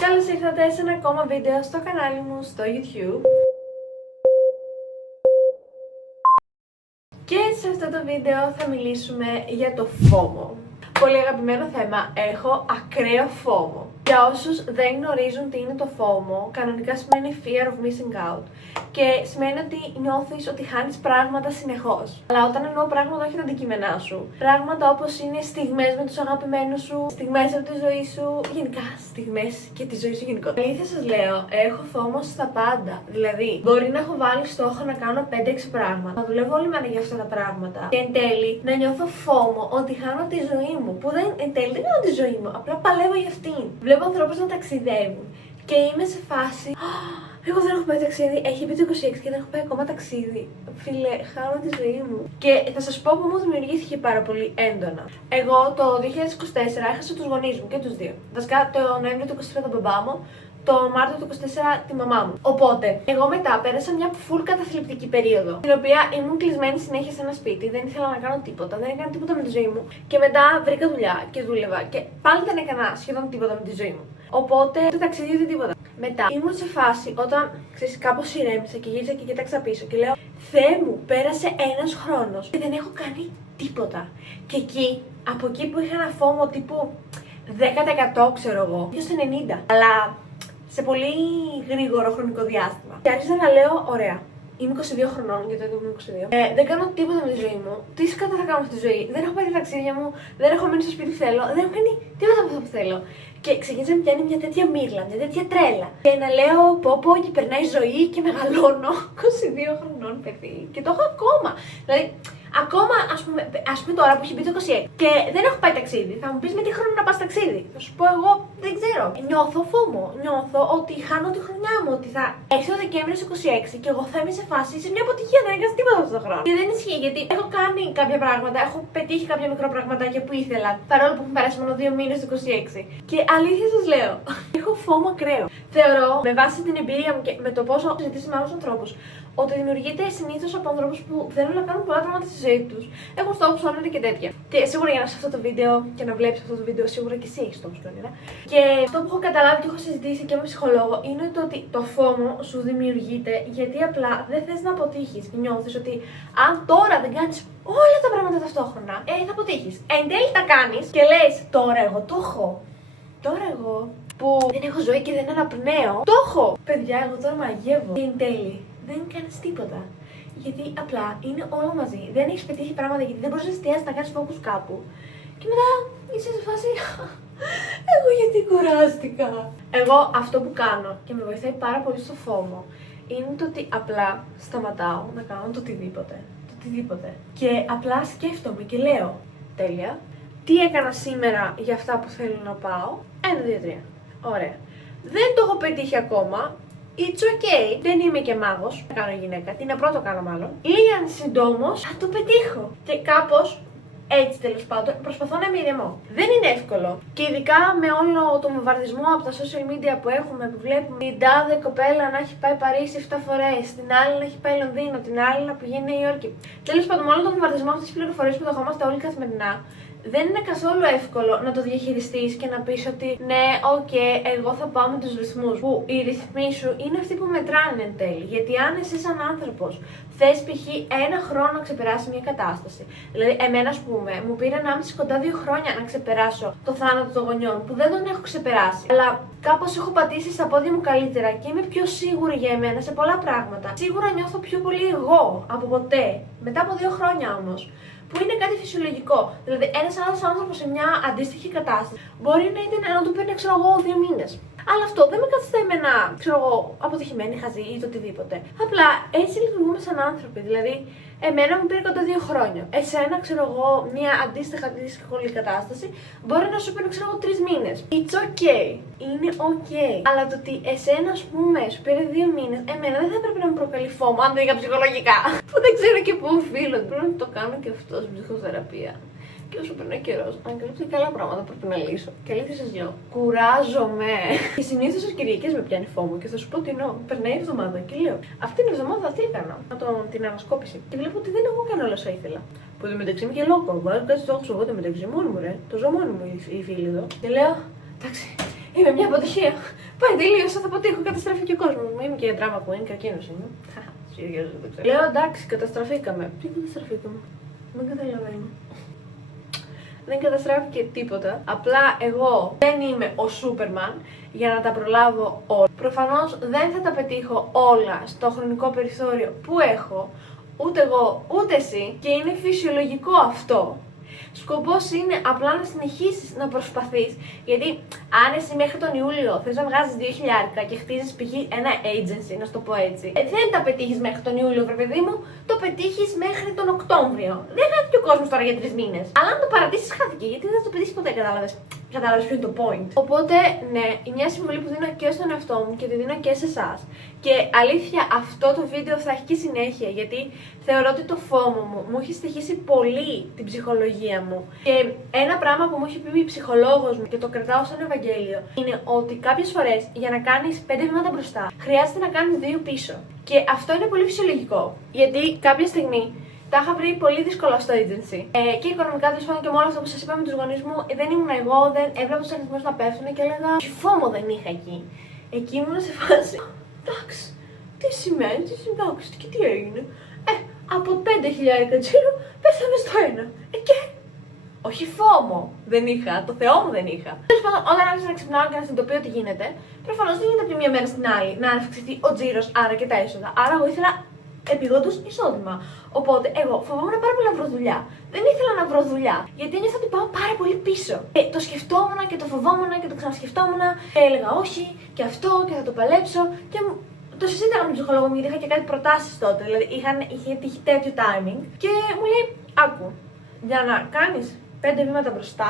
Καλώς ήρθατε σε ένα ακόμα βίντεο στο κανάλι μου στο YouTube. Και σε αυτό το βίντεο θα μιλήσουμε για το FOMO. Πολύ αγαπημένο θέμα, έχω ακραίο FOMO. Για όσους δεν γνωρίζουν τι είναι το FOMO, κανονικά σημαίνει Fear of Missing Out. Και σημαίνει ότι νιώθεις ότι χάνεις πράγματα συνεχώς. Αλλά όταν εννοώ πράγματα, όχι τα αντικείμενά σου. Πράγματα όπως είναι στιγμές με τους αγαπημένους σου, στιγμές από τη ζωή σου, γενικά στιγμές και τη ζωή σου γενικότερα. Αλήθεια σας λέω, έχω FOMO στα πάντα. Δηλαδή, μπορεί να έχω βάλει στόχο να κάνω 5-6 πράγματα, να δουλεύω όλη μέρα για αυτά τα πράγματα. Και εν τέλει να νιώθω FOMO ότι χάνω τη ζωή μου. Που εν τέλει δεν χάνω τη ζωή μου, απλά παλεύω για αυτήν. Βλέπω ανθρώπους να ταξιδεύουν και είμαι σε φάση. Εγώ δεν έχω πάει ταξίδι, έχει μπει το 26 και δεν έχω πάει ακόμα ταξίδι. Φίλε, χάνω τη ζωή μου. Και θα σας πω που μου δημιουργήθηκε πάρα πολύ έντονα. Εγώ το 2024 έχασα τους γονείς μου και τους δύο. Βασικά το Νοέμβριο του 2023 τον μπαμπά μου, το Μάρτιο του 2024 τη μαμά μου. Οπότε, εγώ μετά πέρασα μια full καταθλιπτική περίοδο, στην οποία ήμουν κλεισμένη συνέχεια σε ένα σπίτι, δεν ήθελα να κάνω τίποτα, δεν έκανα τίποτα με τη ζωή μου. Και μετά βρήκα δουλειά και δούλευα και πάλι δεν έκανα σχεδόν τίποτα με τη ζωή μου. Οπότε, το ταξίδι ούτε τίποτα. Μετά ήμουν σε φάση όταν ξέρεις, κάπως ηρέμησα και γύρισα και κοίταξα πίσω και λέω Θεέ μου, πέρασε ένας χρόνος και δεν έχω κάνει τίποτα. Και εκεί, από εκεί που είχα ένα FOMO τύπου 10% ξέρω εγώ, και στο 90%. Αλλά σε πολύ γρήγορο χρονικό διάστημα. Και άρχισα να λέω, ωραία, είμαι 22 χρονών, γιατί εγώ είμαι 22. Δεν κάνω τίποτα με τη ζωή μου. Τι σκατά θα κάνω με τη ζωή. Δεν έχω πάει τα ταξίδια μου, δεν έχω μείνει στο σπίτι που θέλω, δεν έχω κάνει τίποτα από αυτό που θέλω. Και ξεκίνησα να πιάνει μια τέτοια μύρλα, μια τέτοια τρέλα. Και να λέω πω και περνάει η ζωή και μεγαλώνω. 22 χρονών παιδί. Και το έχω ακόμα. Δηλαδή, ακόμα ας πούμε τώρα που έχει μπει το 26 και δεν έχω πάει ταξίδι, θα μου πεις με τι χρόνο να πας ταξίδι. Θα σου πω εγώ, δεν ξέρω. Νιώθω FOMO. Νιώθω ότι χάνω τη χρονιά μου. Ότι θα έρθει ο Δεκέμβριος 26 και εγώ θα είμαι σε φάση σε μια αποτυχία, δεν έκανα τίποτα αυτό το χρόνο. Και δεν ισχύει γιατί έχω κάνει κάποια πράγματα, έχω πετύχει κάποια μικρά πραγματάκια που ήθελα. Παρόλο που έχουν περάσει μόνο 2 μήνες το 26. Και αλήθεια σας λέω, έχω FOMO ακραίο. Θεωρώ, με βάση την εμπειρία μου και με το πόσο έχω συζητήσει με άλλους ανθρώπους, ότι δημιουργείται συνήθως από ανθρώπους που θέλουν να κάνουν πολλά πράγματα στη ζωή τους. Έχουν στόχους όνειρα και τέτοια. Και σίγουρα για να σε αυτό το βίντεο και να βλέπεις αυτό το βίντεο, σίγουρα και εσύ έχεις στόχους όνειρα. Και αυτό που έχω καταλάβει και έχω συζητήσει και με ψυχολόγο είναι το ότι το FOMO σου δημιουργείται γιατί απλά δεν θες να αποτύχεις. Νιώθεις ότι αν τώρα δεν κάνεις όλα τα πράγματα ταυτόχρονα, θα αποτύχεις. Εν τέλει τα κάνεις και λες τώρα εγώ το έχω. Τώρα εγώ που δεν έχω ζωή και δεν αναπνέω, το έχω. Παιδιά, εγώ τώρα μαγεύω. Και εν τέλει δεν κάνεις τίποτα. Γιατί απλά είναι όλο μαζί. Δεν έχεις πετύχει πράγματα γιατί δεν μπορείς να εστιάσεις να κάνεις focus κάπου. Και μετά είσαι σε φάση. Εγώ γιατί κουράστηκα. Εγώ αυτό που κάνω και με βοηθάει πάρα πολύ στο FOMO είναι το ότι απλά σταματάω να κάνω το οτιδήποτε. Το οτιδήποτε. Και απλά σκέφτομαι και λέω τέλεια. Τι έκανα σήμερα για αυτά που θέλω να πάω. 1, 2, 3. Ωραία. Δεν το έχω πετύχει ακόμα. It's okay. Δεν είμαι και μάγος. Θα κάνω γυναίκα. Τι να πρώτο κάνω μάλλον. Λίγαν συντόμως θα το πετύχω. Και κάπως έτσι τέλος πάντων προσπαθώ να είμαι ηρεμό. Δεν είναι εύκολο. Και ειδικά με όλο το βομβαρδισμό από τα social media που έχουμε, που βλέπουμε την τάδε κοπέλα να έχει πάει Παρίσι 7 φορές, την άλλη να έχει πάει Λονδίνο, την άλλη να πηγαίνει Νέα Υόρκη. Τέλος πάντων, με όλο το βομβαρδισμό αυτές τις πληροφορίες που δεχόμαστε όλοι καθημερινά, δεν είναι καθόλου εύκολο να το διαχειριστείς και να πεις ότι ναι, εγώ θα πάω με τους ρυθμούς. Που οι ρυθμοί σου είναι αυτοί που μετράνε εν τέλει. Γιατί αν εσύ σαν άνθρωπος θες π.χ. 1 χρόνο να ξεπεράσει μια κατάσταση. Δηλαδή, εμένα, ας πούμε, μου πήρε 1,5 κοντά 2 χρόνια να ξεπεράσω το θάνατο των γονιών, που δεν τον έχω ξεπεράσει. Αλλά κάπως έχω πατήσει στα πόδια μου καλύτερα και είμαι πιο σίγουρη για εμένα σε πολλά πράγματα. Σίγουρα νιώθω πιο πολύ εγώ από ποτέ. Μετά από 2 χρόνια όμως. Που είναι κάτι φυσιολογικό. Δηλαδή, ένας άλλος άνθρωπος σε μια αντίστοιχη κατάσταση μπορεί να ήταν να του παίρνει, ξέρω εγώ, 2 μήνες. Αλλά αυτό δεν με καθιστά εμένα, ξέρω εγώ, αποτυχημένη, χαζή ή το οτιδήποτε. Απλά έτσι λειτουργούμε σαν άνθρωποι. Δηλαδή, εμένα μου πήρε κοντά 2 χρόνια. Εσένα, ξέρω εγώ, μια αντίστοιχη κατάσταση μπορεί να σου παίρνει, ξέρω εγώ, 3 μήνες. It's okay. Είναι okay. Αλλά το ότι εσένα, ας πούμε, σου πήρε 2 μήνες, εμένα δεν θα έπρεπε να μου προκαλεί FOMO, αν το είχα ψυχολογικά. Που δεν ξέρω και πού οφείλονται. Πρέπει να το κάνω και αυτό στην ψυχοθεραπεία. Και όσο περνάει καιρό, ανακαλύπτω και άλλα πράγματα που πρέπει να λύσω. Και αλήθεια σας λέω, κουράζομαι. Και συνήθως στις Κυριακές με πιάνει FOMO και θα σου πω τι εννοώ. Περνάει η εβδομάδα και λέω, αυτή την εβδομάδα τι έκανα. Την ανασκόπηση. Και βλέπω ότι δεν έχω κάνει όλα όσα ήθελα. Που εντωμεταξύ είμαι και λόγο. Βάζω κάτι στόχου εγώ εντωμεταξύ μόνη μου, ρε. Το ζω μόνη μου οι φίλοι εδώ. Και λέω, εντάξει, Είμαι μια αποτυχία. Πάει, τελείωσα, θα αποτύχω, καταστραφεί και ο κόσμος μου. Είμαι και drama queen, καρκίνος είμαι. Seriously, δεν ξέρω. Λέω εντάξει, καταστραφήκαμε. Τι καταστραφήκαμε? Δεν καταλαβαίνω. Δεν καταστράφηκε τίποτα. Απλά εγώ δεν είμαι ο Σούπερμαν για να τα προλάβω όλα. Προφανώς δεν θα τα πετύχω όλα στο χρονικό περιθώριο που έχω, ούτε εγώ ούτε εσύ, και είναι φυσιολογικό αυτό. Σκοπός είναι απλά να συνεχίσεις να προσπαθείς, γιατί αν εσύ μέχρι τον Ιούλιο θες να βγάζεις 2.000 και χτίζεις π.χ. ένα agency, να σου το πω έτσι, δεν τα πετύχεις μέχρι τον Ιούλιο, βρε παιδί μου, το πετύχεις μέχρι τον Οκτώβριο. Δεν χάθηκε ο κόσμος τώρα για 3 μήνες. Αλλά αν το παρατήσεις, χάθηκε, γιατί δεν θα το πετύχεις ποτέ, κατάλαβες. Κατάλαβες ποιο είναι το point. Οπότε, ναι, μια συμβουλή που δίνω και στον εαυτό μου και τη δίνω και σε εσάς. Και αλήθεια, αυτό το βίντεο θα έχει και συνέχεια, γιατί θεωρώ ότι το φόμο μου έχει στοιχήσει πολύ την ψυχολογία μου. Και ένα πράγμα που μου έχει πει η ψυχολόγος μου και το κρατάω σαν Ευαγγέλιο είναι ότι κάποιες φορές για να κάνεις 5 βήματα μπροστά χρειάζεται να κάνεις 2 πίσω. Και αυτό είναι πολύ φυσιολογικό. Γιατί κάποια στιγμή τα είχα βρει πολύ δύσκολα στο agency. Και οικονομικά, τέλος πάντων, και με όλα αυτά που σας είπα με τους γονείς μου, δεν ήμουν εγώ, δεν έβλεπα τους αριθμούς να πέφτουν και έλεγα τι φόμο δεν είχα εκεί. Εκεί ήμουν σε φάση. Εντάξει, τι σημαίνει, εντάξει, και τι έγινε. Από 5.000 τζίρο πέσαμε στο 1. Και όχι φόμο δεν είχα, το Θεό μου δεν είχα. Τέλος πάντων, όταν άρχισα να ξυπνάω και να συνειδητοποιώ τι γίνεται, προφανώς δεν γίνεται από τη μία μέρα στην άλλη να αυξηθεί ο τζίρος, άρα και τα έσοδα. Άρα εγώ ήθελα επιγόντως εισόδημα. Οπότε εγώ φοβόμουν πάρα πολύ να βρω δουλειά. Δεν ήθελα να βρω δουλειά, γιατί νιώθω ότι πάω πάρα πολύ πίσω. Το σκεφτόμουν και το φοβόμουν και το ξανασκεφτόμουν και έλεγα όχι και αυτό και θα το παλέψω. Και το συζήταγα με τον ψυχολόγο μου, γιατί είχα και κάτι προτάσεις τότε. Δηλαδή είχε τύχει τέτοιο timing και μου λέει: άκου, για να κάνεις 5 βήματα μπροστά,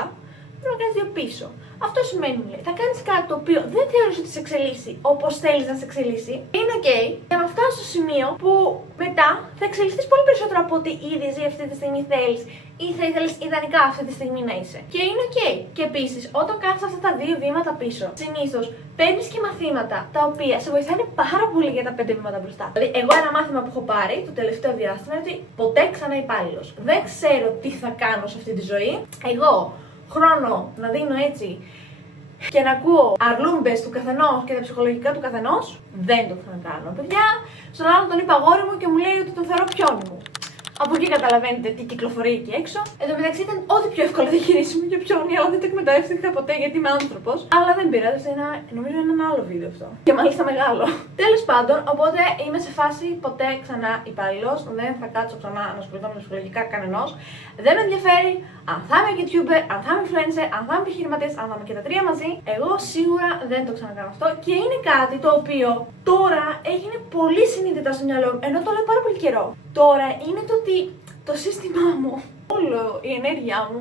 πρέπει να κάνεις 2 πίσω. Αυτό σημαίνει, μου λέει, θα κάνεις κάτι το οποίο δεν θεωρείς ότι σε εξελίσσει όπως θέλεις να σε εξελίσσει. Είναι ok, για να φτάσεις στο σημείο που μετά θα εξελιχθείς πολύ περισσότερο από ό,τι ήδη εσύ αυτή τη στιγμή θέλεις ή θα ήθελες ιδανικά αυτή τη στιγμή να είσαι. Και είναι ok. Και επίσης, όταν κάνεις αυτά τα 2 βήματα πίσω, συνήθως παίρνεις και μαθήματα τα οποία σε βοηθάνε πάρα πολύ για τα 5 βήματα μπροστά. Δηλαδή, εγώ ένα μάθημα που έχω πάρει το τελευταίο διάστημα είναι ότι ποτέ ξανά υπάλληλος. Δεν ξέρω τι θα κάνω σε αυτή τη ζωή. Εγώ χρόνο να δίνω έτσι και να ακούω αρλούμπες του καθενός και τα ψυχολογικά του καθενός, δεν το ξανακάνω. Παιδιά, στον άλλον τον είπα αγόρι μου και μου λέει ότι τον θεωρώ πιόνι μου. Από εκεί καταλαβαίνετε τι κυκλοφορεί εκεί έξω. Εν τω μεταξύ ήταν ό,τι πιο εύκολο διαχειρίσιμο και πιόνι, αλλά δεν το εκμεταλλεύτηκα ποτέ γιατί είμαι άνθρωπος. Αλλά δεν πειράζει, νομίζω είναι ένα άλλο βίντεο αυτό. Και μάλιστα μεγάλο. Τέλος πάντων, οπότε είμαι σε φάση ποτέ ξανά υπάλληλος. Δεν θα κάτσω ξανά να ασχοληθώ με ψυχολογικά κανενός. Δεν με ενδιαφέρει αν θα είμαι YouTuber, αν θα είμαι influencer, αν θα είμαι επιχειρηματίας, αν θα είμαι και τα 3 μαζί. Εγώ σίγουρα δεν το ξανακάνω αυτό και είναι κάτι το οποίο τώρα έγινε πολύ συνείδητα στο μυαλό μου, ενώ το λέω πάρα πολύ καιρό. Τώρα είναι το ότι το σύστημά μου, όλη η ενέργειά μου,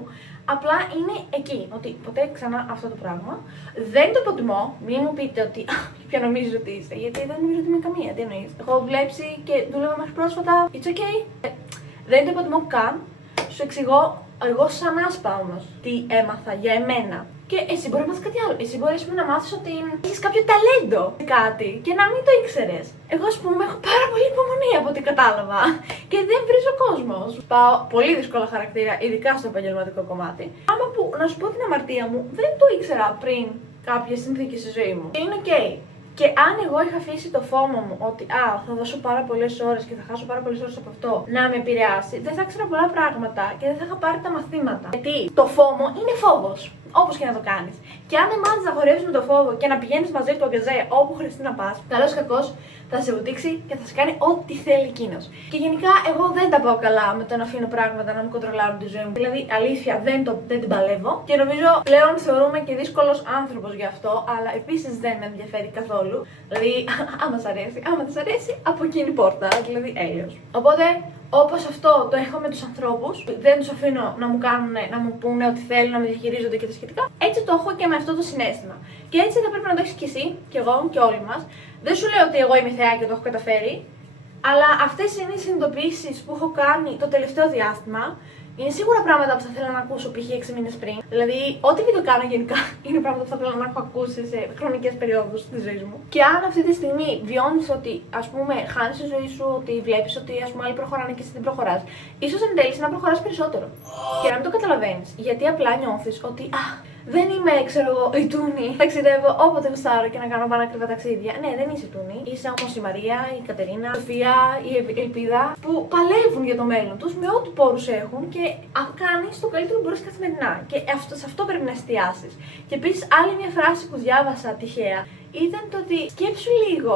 απλά είναι εκεί. Ότι ποτέ ξανά αυτό το πράγμα. Δεν το υποτιμώ. Μην μου πείτε ότι ποια νομίζεις ότι είστε, γιατί δεν νομίζω ότι είμαι καμία. Τι εννοείς? Έχω δουλέψει και δούλευα μέχρι πρόσφατα. It's okay. Δεν το υποτιμώ καν. Σου εξηγώ εγώ σαν άσπα όμως τι έμαθα για εμένα. Και εσύ μπορεί να μάθεις κάτι άλλο. Εσύ μπορείς να μάθεις ότι έχεις κάποιο ταλέντο σε κάτι και να μην το ήξερες. Εγώ, ας πούμε, έχω πάρα πολύ υπομονή από ό,τι κατάλαβα. Και δεν βρίζω κόσμος. Πάω πολύ δύσκολα χαρακτήρα, ειδικά στο επαγγελματικό κομμάτι. Άμα που, να σου πω την αμαρτία μου, δεν το ήξερα πριν κάποιες συνθήκες στη ζωή μου. Και είναι ok. Και αν εγώ είχα αφήσει το φόμο μου ότι θα δώσω πάρα πολλές ώρες και θα χάσω πάρα πολλές ώρες από αυτό να με επηρεάσει, δεν θα ήξερα πολλά πράγματα και δεν θα είχα πάρει τα μαθήματα. Γιατί το φόμο είναι φόβος, όπως και να το κάνεις. Και αν δεν μάθεις να χορεύεις με το φόβο και να πηγαίνεις μαζί του αγκαζέ όπου χρειαστεί να πας, καλώς ή κακώς θα σε βουτήξει και θα σε κάνει ό,τι θέλει εκείνος. Και γενικά εγώ δεν τα πάω καλά με το να αφήνω πράγματα να μου κοντρολάρουν τη ζωή μου. Δηλαδή, αλήθεια, δεν την παλεύω. Και νομίζω πλέον θεωρούμε και δύσκολος άνθρωπος γι' αυτό, αλλά επίσης δεν με ενδιαφέρει καθόλου. Δηλαδή, άμα σ' αρέσει, άμα δεν σ' αρέσει, από εκείνη η πόρτα. Δηλαδή, έλεος. Οπότε, όπως αυτό το έχω με τους ανθρώπους, δεν τους αφήνω να μου κάνουν, να μου πούνε ότι θέλουν, να με διαχειρίζονται και τα σχετικά. Έτσι το έχω και με αυτό το συναίσθημα. Και έτσι θα πρέπει να το έχεις και εσύ, και εγώ και όλοι μας. Δεν σου λέω ότι εγώ είμαι θεά και το έχω καταφέρει, αλλά αυτές είναι οι συνειδητοποιήσεις που έχω κάνει το τελευταίο διάστημα. Είναι σίγουρα πράγματα που θα ήθελα να ακούσω π.χ. 6 μήνες πριν. Δηλαδή, ό,τι βίντεο κάνω γενικά είναι πράγματα που θα ήθελα να έχω ακούσει σε χρονικές περιόδους της ζωής μου. Και αν αυτή τη στιγμή βιώνεις ότι, ας πούμε, χάνεις τη ζωή σου, ότι βλέπεις ότι ας πούμε, άλλοι προχωράνε και εσύ δεν προχωράς, ίσως εν τέλει να προχωράς περισσότερο. Και να μην το καταλαβαίνεις, γιατί απλά νιώθεις ότι Δεν είμαι, ξέρω εγώ, η Τούνη. Ταξιδεύω όποτε γουστάρω και να κάνω πανάκριβα ταξίδια. Ναι, δεν είσαι η Τούνη. Είσαι όμως η Μαρία, η Κατερίνα, η Σοφία, η Ελπίδα που παλεύουν για το μέλλον τους με ό,τι πόρους έχουν και κάνεις το καλύτερο που μπορείς καθημερινά. Και σε αυτό πρέπει να εστιάσεις. Και επίσης, άλλη μια φράση που διάβασα τυχαία ήταν το ότι σκέψου λίγο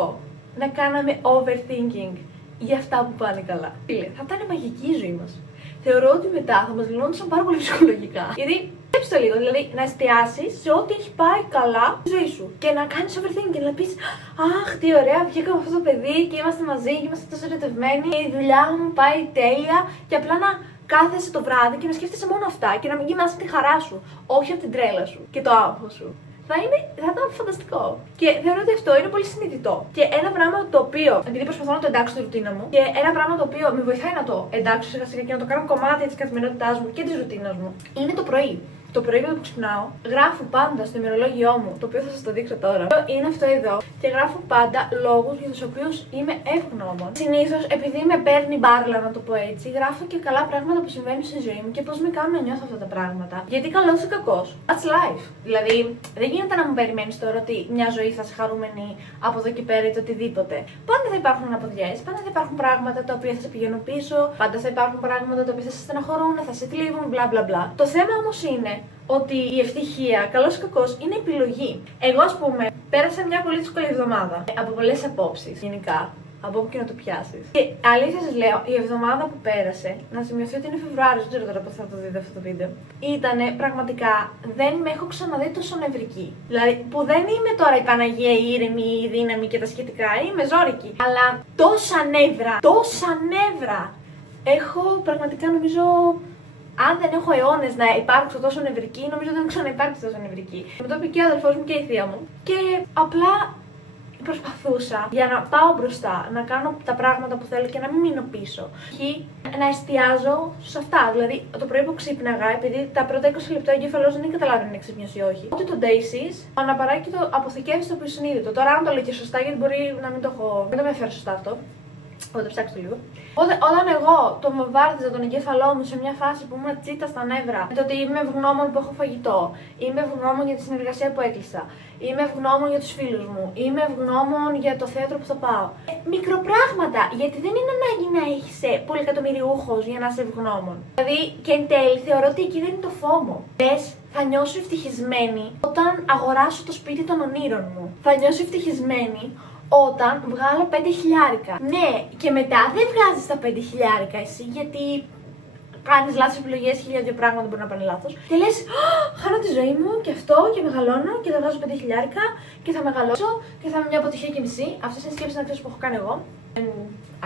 να κάναμε overthinking για αυτά που πάνε καλά. Θα ήταν μαγική η ζωή μας. Θεωρώ ότι μετά θα μας λυνόντουσαν πάρα πολύ ψυχολογικά. Γιατί σκέψτε το λίγο, δηλαδή να εστιάσεις σε ό,τι έχει πάει καλά στη ζωή σου. Και να κάνεις overthinking και να πεις αχ, τι ωραία, βγήκα με αυτό το παιδί και είμαστε μαζί και είμαστε τόσο ερωτευμένοι. Η δουλειά μου πάει τέλεια. Και απλά να κάθεσαι το βράδυ και να σκέφτεσαι μόνο αυτά και να μην κοιμάσαι τη χαρά σου. Όχι από την τρέλα σου και το άγχος σου. Θα ήταν φανταστικό. Και θεωρώ ότι αυτό είναι πολύ συνειδητό. Και ένα πράγμα το οποίο, επειδή προσπαθώ να το εντάξω στη ρουτίνα μου, και ένα πράγμα το οποίο με βοηθάει να το εντάξω σιγά σιγά και να το κάνω κομμάτι τη καθημερινότητά μου και τη ρουτίνα μου, είναι το πρωί. Το πρωί που ξυπνάω, γράφω πάντα στο ημερολόγιό μου, το οποίο θα σας το δείξω τώρα. Είναι αυτό εδώ. Και γράφω πάντα λόγους για τους οποίους είμαι ευγνώμων. Συνήθως, επειδή με παίρνει μπάρλα, να το πω έτσι, γράφω και καλά πράγματα που συμβαίνουν στη ζωή μου και πώς με κάνουν να νιώθω αυτά τα πράγματα. Γιατί καλός ή κακός. That's life. Δηλαδή, δεν γίνεται να μου περιμένεις τώρα ότι μια ζωή θα είσαι χαρούμενη από εδώ και πέρα ή το οτιδήποτε. Πάντα θα υπάρχουν αναποδιές, πάντα θα υπάρχουν πράγματα τα οποία θα σε πηγαίνουν πίσω, πάντα θα υπάρχουν πράγματα τα οποία θα σε στεναχωρούν, θα σε θλίβουν, μπλα μπλα μπλα. Το θέμα όμως είναι ότι η ευτυχία, καλός ή κακός, είναι επιλογή. Εγώ, ας πούμε, πέρασα μια πολύ δύσκολη εβδομάδα. Από πολλές απόψεις, γενικά. Από όπου και να το πιάσεις. Και αλήθεια σας λέω, η εβδομάδα που πέρασε, να σημειωθεί ότι είναι Φεβρουάριος, δεν ξέρω τώρα πώς θα το δείτε αυτό το βίντεο. Ήτανε πραγματικά, δεν με έχω ξαναδεί τόσο νευρική. Δηλαδή, που δεν είμαι τώρα η Παναγία, η ήρεμη, η δύναμη και τα σχετικά, είμαι ζώρικη. Αλλά τόσα νεύρα. Έχω πραγματικά, νομίζω, αν δεν έχω αιώνες να υπάρξω τόσο νευρική, νομίζω δεν έχω ξαναυπάρξει τόσο νευρική. Με το είπε και ο αδελφός μου και η θεία μου. Και απλά προσπαθούσα για να πάω μπροστά, να κάνω τα πράγματα που θέλω και να μην μείνω πίσω. Και να εστιάζω σε αυτά. Δηλαδή, το πρωί που ξύπναγα, επειδή τα πρώτα 20 λεπτά ο εγκέφαλός δεν καταλάβει αν είναι ξύπνιος ή όχι. Ότι το ντέισις, το αναπαράει και το αποθηκεύει στο υποσυνείδητο. Τώρα, αν το λέω και σωστά, γιατί μπορεί να μην το έχω. Δεν το με έφερε σωστά αυτό. Θα το ψάξω λίγο. Όταν εγώ το βομβάρδιζα τον εγκέφαλό μου σε μια φάση που ήμουν τσίτα στα νεύρα, με το ότι είμαι ευγνώμων που έχω φαγητό, είμαι ευγνώμων για τη συνεργασία που έκλεισα, είμαι ευγνώμων για τους φίλους μου, είμαι ευγνώμων για το θέατρο που θα πάω. Μικροπράγματα, γιατί δεν είναι ανάγκη να έχεις πολυεκατομμυριούχος για να είσαι ευγνώμων. Δηλαδή, και εν τέλει θεωρώ ότι εκεί δεν είναι το φόμο. Πες, θα νιώσω ευτυχισμένη όταν αγοράσω το σπίτι των ονείρων μου. Θα νιώσω ευτυχισμένη όταν βγάλω 5 χιλιάρικα. Ναι, και μετά δεν βγάζεις τα 5 χιλιάρικα εσύ, γιατί κάνεις λάθος επιλογές, 1002 πράγματα μπορεί να πάνε λάθος. Και λες, χάνω τη ζωή μου και αυτό και μεγαλώνω και θα βγάζω 5 χιλιάρικα και θα μεγαλώσω και θα είμαι μια αποτυχία και μισή. Αυτές είναι οι σκέψεις να ξέρεις που έχω κάνει εγώ.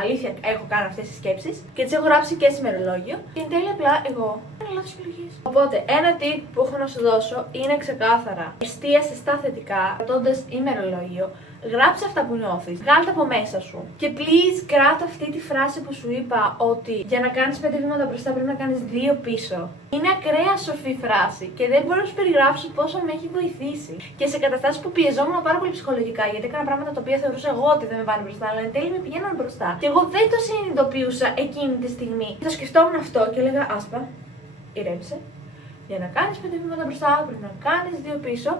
Αλήθεια, έχω κάνει αυτές τις σκέψεις και τις έχω γράψει και σε ημερολόγιο. Και εν τέλει απλά εγώ κάνω λάθος επιλογές. Οπότε, ένα tip που έχω να σου δώσω είναι ξεκάθαρα. Εστίασε στα θετικά, κρατώντας ημερολόγιο. Γράψε αυτά που νιώθεις, βγάλτε από μέσα σου. Και please κράτα αυτή τη φράση που σου είπα ότι για να κάνεις 5 βήματα μπροστά πρέπει να κάνεις 2 πίσω. Είναι ακραία σοφή φράση και δεν μπορώ να σου περιγράψω πόσο με έχει βοηθήσει. Και σε καταστάσεις που πιεζόμουν πάρα πολύ ψυχολογικά, γιατί έκανα πράγματα τα οποία θεωρούσα εγώ ότι δεν με πάνε μπροστά, αλλά εν τέλει με πηγαίναν μπροστά. Και εγώ δεν το συνειδητοποιούσα εκείνη τη στιγμή. Το σκεφτόμουν αυτό και έλεγα άσπα, ηρέμησε. Για να κάνεις 5 βήματα μπροστά πρέπει να κάνεις 2 πίσω.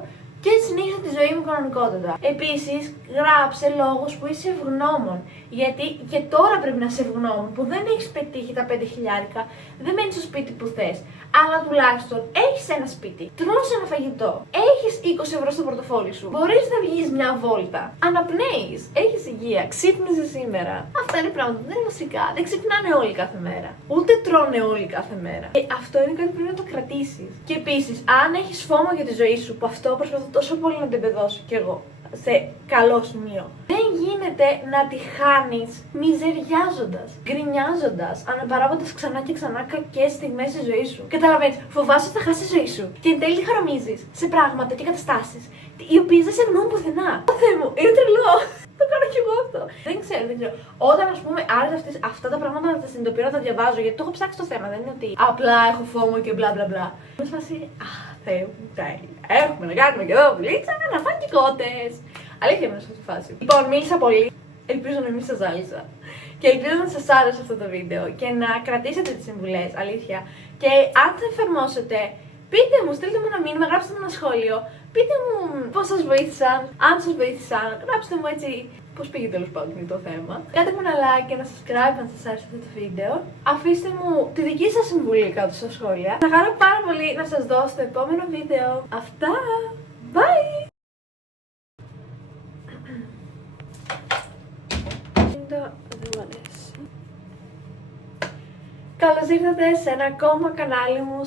Και συνέχισα τη ζωή μου κανονικότατα. Επίσης, γράψε λόγους που είσαι ευγνώμων. Γιατί και τώρα πρέπει να είσαι ευγνώμων που δεν έχεις πετύχει τα 5 χιλιάρικα, δεν μένεις στο σπίτι που θες. Αλλά τουλάχιστον έχεις ένα σπίτι, τρως ένα φαγητό, έχεις 20 ευρώ στο πορτοφόλι σου, μπορείς να βγεις μια βόλτα, αναπνέεις, έχεις υγεία, ξύπνησες σήμερα. Αυτά είναι πράγματα που δεν είναι βασικά. Δεν ξυπνάνε όλοι κάθε μέρα. Ούτε τρώνε όλοι κάθε μέρα. Και αυτό είναι κάτι που πρέπει να το κρατήσεις. Και επίσης, αν έχεις φόμο για τη ζωή σου, που αυτό προσπαθώ τόσο πολύ να την εμπεδώσω κι εγώ σε καλό σημείο. Δεν γίνεται να τη χάνεις μιζεριάζοντας, γκρινιάζοντας, αναπαράγοντας ξανά και ξανά κακές στιγμές στη ζωή σου. Καταλαβαίνεις, φοβάσαι ότι θα χάσεις τη ζωή σου και εν τέλει τη χαρομίζεις σε πράγματα και καταστάσεις οι οποίες δεν σε ευνοούν πουθενά. Ω Θεέ μου, είναι τρελό! Το κάνω κι εγώ αυτό. Δεν ξέρω. Όταν ας πούμε άρεσε αυτά τα πράγματα να τα συνειδητοποιώ, να τα διαβάζω, γιατί το έχω ψάξει το θέμα. Δεν είναι ότι απλά έχω φόμο και μπλα μπλα μπλα. Με φάση, Θεέ μου, τέλεια. Έχουμε να κάνουμε και εδώ πουλίτσα να φάνε και κότες. Αλήθεια είμαι σε αυτή τη φάση. Λοιπόν, μίλησα πολύ. Ελπίζω να μην σας ζάλισα. Και ελπίζω να σας άρεσε αυτό το βίντεο και να κρατήσετε τις συμβουλές, αλήθεια. Και αν θα εφαρμόσετε, Πείτε μου, στείλτε μου ένα μήνυμα, γράψτε μου ένα σχόλιο. Πείτε μου πώς σας βοήθησαν, αν σας βοήθησαν. Γράψτε μου έτσι πώς πήγε τέλος πάντων το θέμα. Κάντε μου ένα like και ένα subscribe αν σας άρεσε αυτό το βίντεο. Αφήστε μου τη δική σας συμβουλή κάτω στα σχόλια. Θα χαρώ πάρα πολύ να σας δω στο επόμενο βίντεο. Αυτά! Bye! Καλώς ήρθατε σε ένα ακόμα κανάλι μου